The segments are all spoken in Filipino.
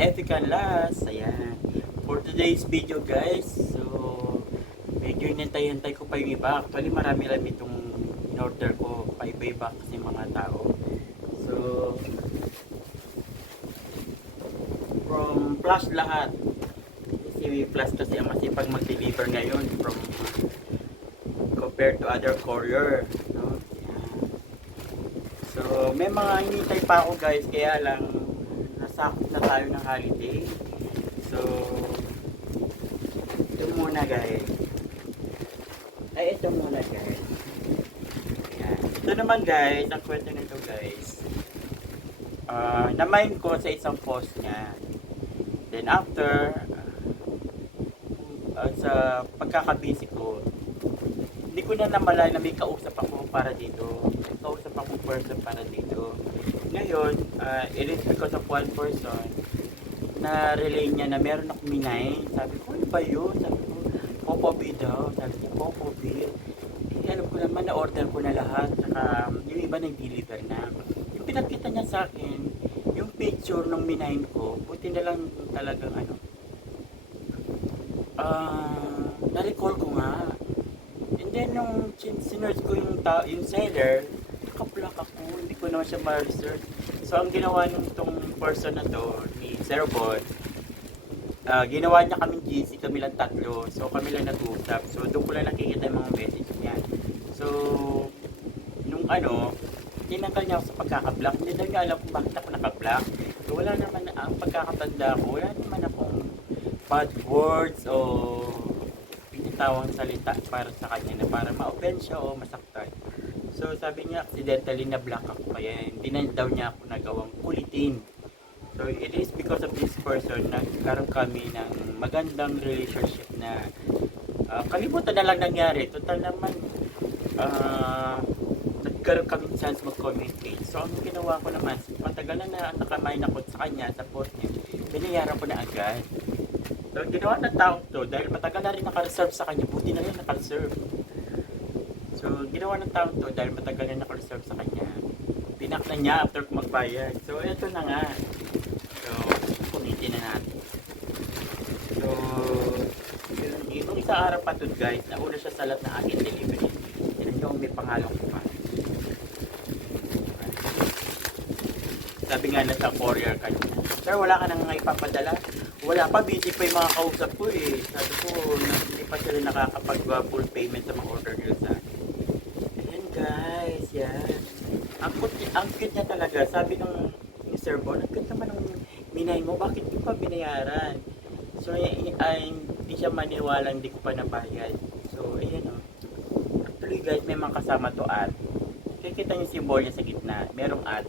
Ethical Last. Ayan. For today's video guys, so medyo inantay-antay ko pa yung iba. Actually marami-rami itong in-order ko. Pa-iba-iba kasi mga tao. So, from Flash lahat. Si Flash kasi ang masipag mag-deliver ngayon from compared to other courier. No? So, may mga hinintay pa ako guys, kaya lang nasakop na tayo ng holiday. So, ito muna guys. Ito muna guys. Ayan. Ito naman guys, ang kwento nito guys. Na-mind ko sa isang post niya. Then after, sa pagkakabisi ko, hindi ko na namalay na may kausap ako para dito. May kausap akong person para dito. Ngayon, it is because of one person na relay niya na meron akong minay. Sabi ko, ano ba yun? Sabi ko, Popobi daw. Sabi niya, Popobi. Alam ko naman, na-order ko na lahat. Saka, yung iba nag-deliver na. Yung pinakita niya sa akin, yung picture ng minayin ko, buti na lang talagang na-recall ko nga. And then, nung sinerge ko yung seller, nakablock ako. Hindi ko naman siya ma-research. So, ang ginawa nung itong person na to, ni Sir Bod, ginawa niya kaming GC, kami lang tatlo. So, kami lang nag-uusap. So, doon ko lang nakikita yung mga message niya. So, nung tinanggal niya ako sa pagkaka-block. Hindi daw niya alam kung bakit ako naka-block. So, wala naman, ang pagkakatanda ko, wala naman akong bad words o pinitawang salita para sa kanya na para ma-offend siya o masaktan. So, sabi niya, accidentally na-block ako. Kaya hindi na daw niya ako nagawang kulitin. So, it is because of this person na nagkaroon kami ng magandang relationship na kalimutan na lang nangyari. Total naman, nagkaroon kami chance mag-communicate. So, ang ginawa ko naman, matagal na nakamain ako sa kanya, sa post niya, binayaran ko na agad. So, ginawa ng taong to, dahil matagal na rin naka-reserve sa kanya, buti na rin naka-reserve. So, ginawa ng taong to, dahil matagal na naka-reserve sa kanya, pinak na niya after magbayad. So, ito na nga. So, kumitin na natin. So, yung isang araw pa to guys, nauna siya sa lahat na akin delivery. Yan yung may pangalan ko pa. Sabi nga na sa courier kanina, sir, wala ka nang ipapadala? Wala pa, busy pa yung mga kausap ko eh. Sabi ko, hindi pa sila nakakapag-full payment sa mga order nila sa akin. Ayan guys, yan. Ang cute niya talaga. Sabi ng Sir Bon, ang cute naman ng minay mo, bakit di pa binayaran? So, hindi siya maniwala, hindi ko pa nabayad. So, ayan o. Actually guys, may mga kasama to ad. Kikita niyo symbol niya sa gitna. Merong ad.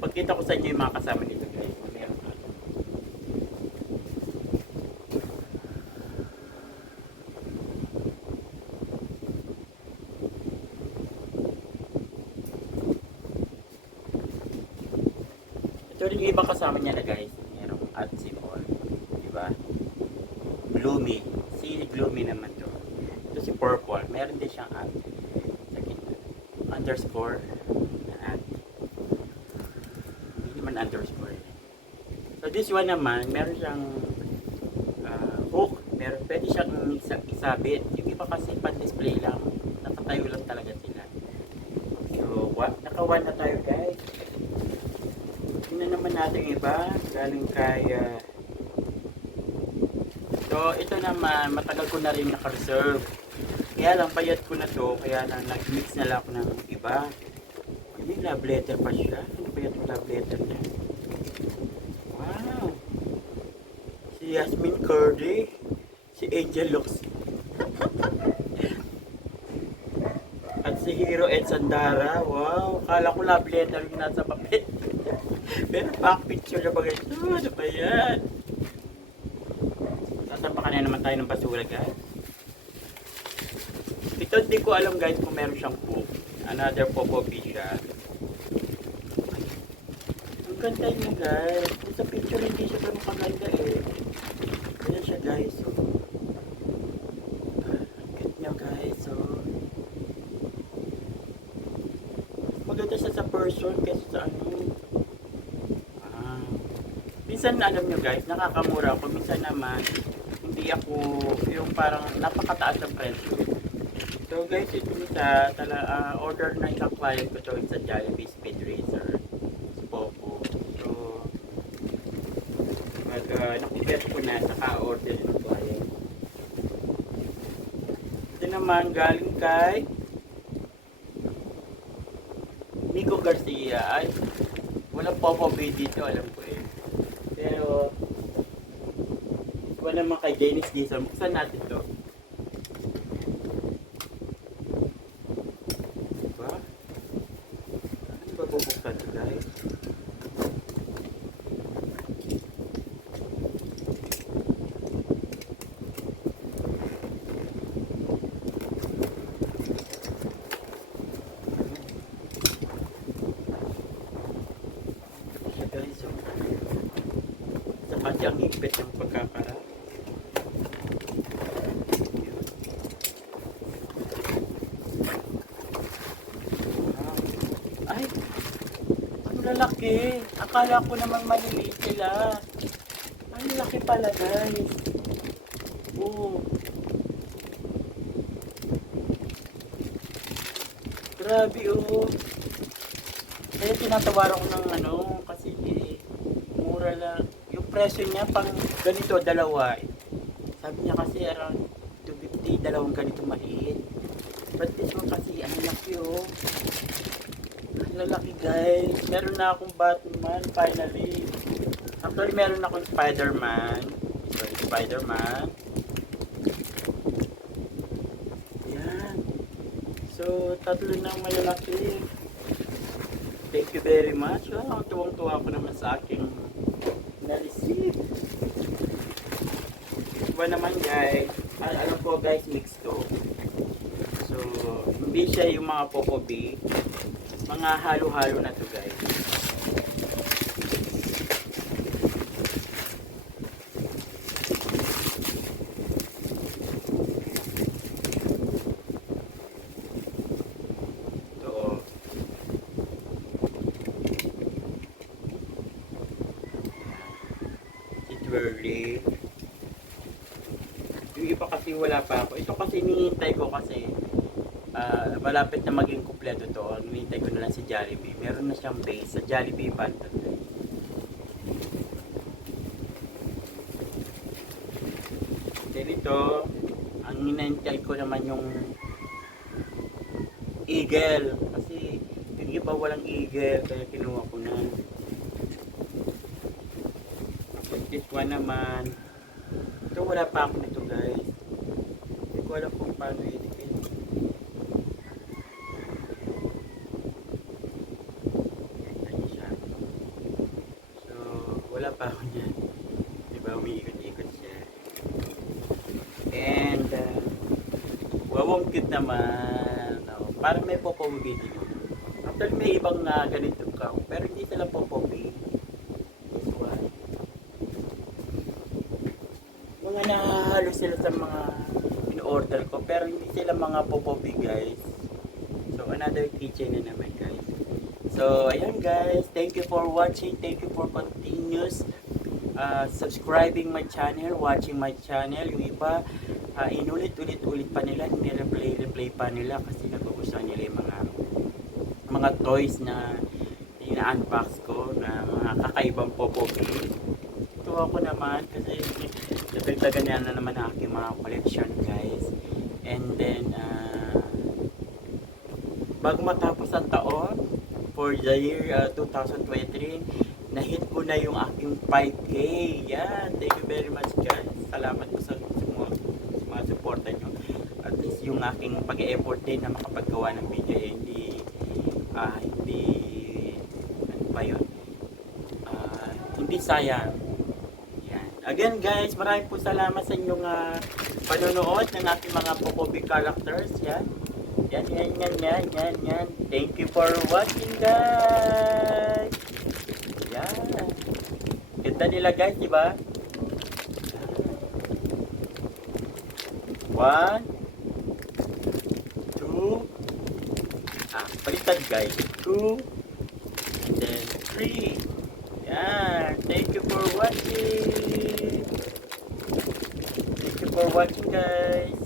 Pagkita ko sa inyo yung mga kasama nito guys. Merong ad. Ito rin yung ibang kasama niya na guys. Merong ad symbol. Diba? Gloomy. Si Gloomy naman to. Ito si Purple. Meron din siyang ad. Sa gitna. Underscore na ad. Hindi naman underscore. So this one naman, meron siyang hook. Pwede siyang isabit. Yung iba kasi pan-display lang. Nakatayo lang talaga sila. So, naka-one na tayo guys. Tingnan naman natin yung iba. Galing kay so, ito naman, matagal ko na rin naka-reserve. Kaya lang, payat ko na to. Kaya lang, nag-mix na lang ako ng iba. May love letter pa siya. Ano ba yung love letter niya? Wow! Si Yasmin Curdy. Si Angel Lux. At si Hero Ed Sandara. Wow! Kala ko love letter yung nasa papel. Pero back picture na ba ganito? Ano ba yan? Sasampakan na naman tayo ng basura guys. Ito hindi ko alam guys kung meron siyang poop. Another Popobi siya. Ang ganda niya guys. Kung sa picture hindi siya ganun kaganda eh. Ganyan siya guys. So, ang cute niya guys. So, maganda siya sa person kaysa sa minsan alam nyo guys, nakakamura ako. Minsan naman, hindi ako yung parang napakataas ang presyo. So guys, ito sa order na isang client ko to sa Jollibee Speed Racer. Sa Poco. So, nakumpleto ko na, naka-order yung client. Ito naman galing kay Nico Garcia. Ay, walang Popo B dito, alam ko eh. Pero, wala naman kay Dennis Dizon. Buksan natin to. Diba? Ano ba bubuksan to guys? Kasi ang higpit ng pagkakara. Ay! Ang lalaki! Akala ko naman maliliit sila. Ang laki pala guys. Oo. Grabe oh. Kaya tinatawaran ko ng kasi mura lang. Presyo niya pang ganito dalawa. Sabi niya kasi around 250 dalawang ganito maliit. But this one kasi ang laki oh. Ang lalaki guys. Meron na akong Batman finally. Actually meron akong Spider-Man. Spider-Man. Yan. So tatlo nang malalaki. Thank you very much. Oh, tuwang-tuwa ko naman sa aking na-receive. Iba naman guys, alam ko guys, mix to. So, hindi siya yung mga Popo B. Mga halo-halo na to guys. Early. Yung iba kasi wala pa ako. Ito kasi hinihintay ko kasi malapit na maging kumpleto to. Hinihintay ko na lang si Jollibee. Meron na siyang base sa Jollibee bundle. Then ito, ang hinihintay ko naman yung Eagle. Kasi yung iba walang Eagle kaya kinuha ko na. This one naman. Ito wala pa ako nito guys. Hindi ko alam kung paano i-edit. Ayan siya. So, wala pa ako niyan. Diba, umiikot-ikot siya. And, wawang cute naman. Parang may popobi dito. After may ibang ganito ka. Pero hindi sila popobi. Mga nahahalo sila sa mga in-order ko pero hindi sila mga popobi guys. So another keychain na naman guys. So ayan guys, thank you for watching, thank you for continuous subscribing my channel, watching my channel. Yung iba inulit-ulit pa nila, ni-replay pa nila kasi nagugustuhan nila yung mga toys na ina-unbox ko na mga kakaibang popobi. Ako naman kasi nagdagdagan niya na naman ang aking mga collection guys. And then bago matapos ang taon for the year 2023, na-hit ko na yung aking 5K. Yan, thank you very much guys. Salamat po sa mga supportan nyo. At least yung aking pag-e-effort din na makapaggawa ng video hindi ano ba yun, hindi sayang. Again guys, maraming po salamat sa inyong panonood ng ating mga Popobi characters. Yan. Yan. Thank you for watching guys. Yan. Ganda nila guys, di ba? 1 2 baliktad guys. 2 and then 3. Yan. Thank you for watching. for watching guys.